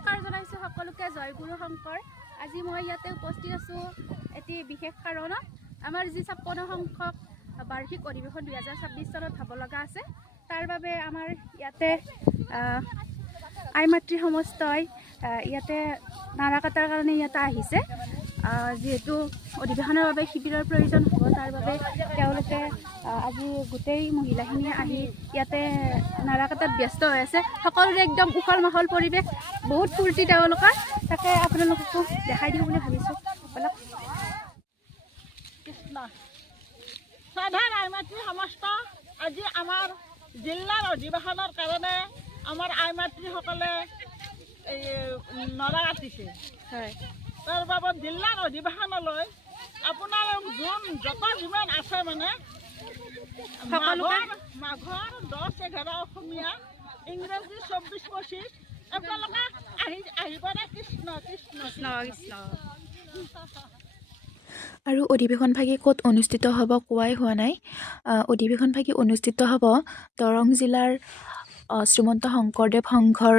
নমস্কাৰ জনাইছোঁ সকলোকে। জয় গুৰু শংকৰ। আজি মই ইয়াতে উপস্থিত আছোঁ এটি বিশেষ কাৰণত। আমাৰ যি 56 সংখ্যক বাৰ্ষিক অধিৱেশন 2026 চনত হ'ব লগা আছে, তাৰ বাবে আমাৰ ইয়াতে আই মাতৃ সমস্তই ইয়াতে নাৰা কটাৰ কাৰণে ইয়াতে আহিছে। যিহেতু অধিৱেশনৰ বাবে শিবিৰৰ প্ৰয়োজন হ'ব, তাৰ বাবে তেওঁলোকে আজি গোটেই মহিলাখিনিয়ে আহি ইয়াতে নাৰা কটাত ব্যস্ত হৈ আছে। সকলোৰে একদম উখল মাখল পৰিৱেশ, বহুত ফূৰ্তি তেওঁলোকৰ। তাকে আপোনালোককো দেখাই দিওঁ বুলি ভাবিছোঁ। বলক। সাধাৰণ আই মাতৃ সমস্ত আজি আমাৰ জিলাৰ অধিৱেশনৰ কাৰণে আমাৰ আই মাতৃসকলে নৰা কাটিছে। হয়, তাৰ বাবে জিলাৰ অধিৱেশনলৈ আপোনালোক যত যিমান আছে মানে মাঘৰ 10-11 অসমীয়া, ইংৰাজী 24-25 আপোনালোকে আহিব নে? কৃষ্ণ কৃষ্ণ কৃষ্ণ। আৰু অধিৱেশনভাগি ক'ত অনুষ্ঠিত হ'ব কোৱাই হোৱা নাই। অধিৱেশনভাগি অনুষ্ঠিত হ'ব দৰং জিলাৰ শ্ৰীমন্ত শংকৰদেৱ সংঘৰ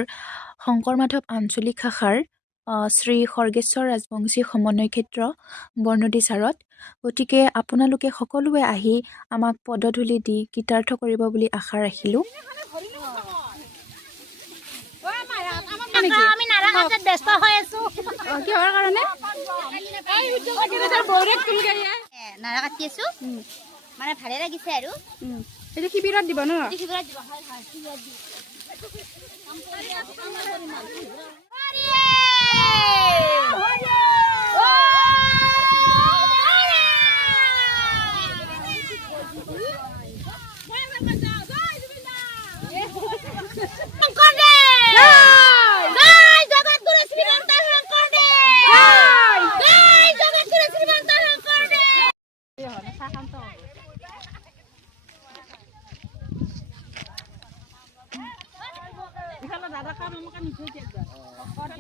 শংকৰ মাধৱ আঞ্চলিক শাখাৰ শ্ৰী খৰ্গেশ্বৰ ৰাজবংশী সমন্বয় ক্ষেত্ৰ বৰনদী চাৰত। গতিকে আপোনালোকে সকলোৱে আহি আমাক পদধূলি দি কৃতাৰ্থ কৰিব বুলি আশা ৰাখিলোঁ। আমি নাৰা কাটাত ব্যস্ত হৈ আছোঁ। কিহৰ কাৰণে? নাৰা কাটি আছোঁ, মানে ভালে লাগিছে আৰু এইটো শিবিৰত দিব ন? শিবিৰত দিব। হয় হয়, শিবিৰত দিব।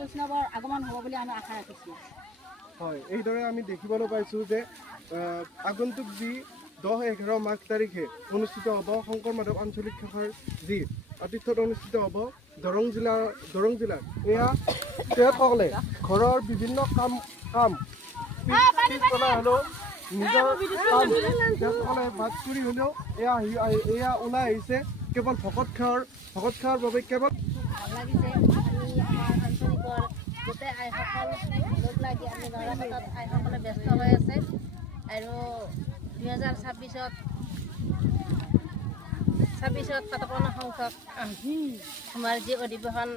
বৈষ্ণৱৰ আগমন হ'ব বুলি আমি আশা ৰাখিছোঁ। হয়, এইদৰে আমি দেখিবলৈ পাইছোঁ যে আগন্তুক যি 10-11 মাৰ্চ তাৰিখে অনুষ্ঠিত হ'ব শংকৰ মাধৱ আঞ্চলিক শাখাৰ যি আতিথ্যত অনুষ্ঠিত হ'ব দৰং জিলাৰ এয়া তেখেতসকলে ঘৰৰ বিভিন্ন কাম পিছপেলাই হ'লেও নিজৰ কাম তেখেতসকলে বাদ কৰি হ'লেও এয়া ওলাই আহিছে কেৱল ভকত সেৱাৰ বাবে। কেৱল ভাল লাগিছে। আমি আমাৰ আঞ্চলিকৰ গোটেই আইসকল লগ লাগি আমি নৰা কটাত আইসকলে ব্যস্ত হৈ আছে। আৰু 2026-ত 56 সংখ্যক আমাৰ যি অধিৱেশন